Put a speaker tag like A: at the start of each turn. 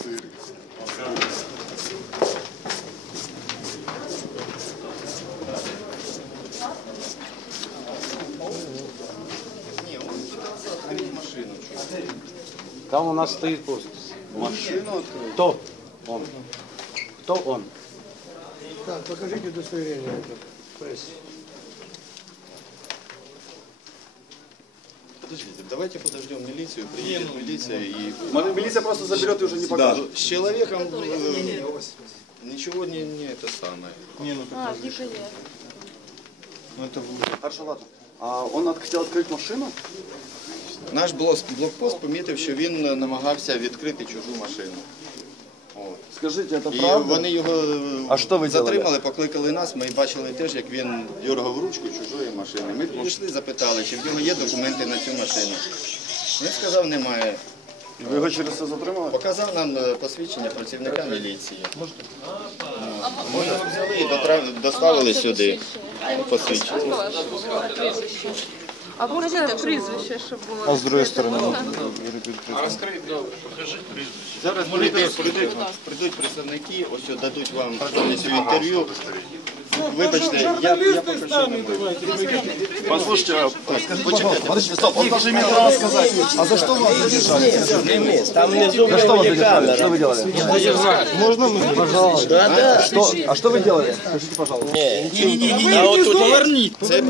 A: Там у нас стоит пост.
B: Машину?
A: Кто он? Кто он?
C: Так, покажите удостоверение.
B: Подождите, давайте подождем милицию, приедет милиция и...
D: Милиция просто заберет и уже не покажет.
B: Да. С человеком ничего не это самое.
D: Хорошо, ладно. А он хотел открыть машину?
B: Наш блокпост помітив, що він намагався відкрити чужу машину. От.
D: Скажите, это
B: І
D: правда?
B: вони його
D: А що ви
B: затримали,
D: делали?
B: покликали нас, ми бачили теж, як він дергав ручку чужої машини. Ми підійшли, запитали, чи в нього є документи на цю машину. Він сказав, немає.
D: Ви його через це затримали?
B: Показав нам посвідчення працівника міліції. Ми його взяли і доставили сюди посвідчення.
E: А покажіть прізвище, щоб було.
D: А з другої сторони?
B: Зараз прийдуть представники, ось дадуть вам повністю інтерв'ю. Вибачте, я поки що не можу.
D: Послушайте, подождите, стоп, он даже имеет право сказать. А за что вас задержали?
F: Там внизу у него не камера.
D: Что вы делали? Можно мы? Пожалуйста.
F: Да, да.
D: А что вы делали? Скажите, пожалуйста.
F: Не, а вот тут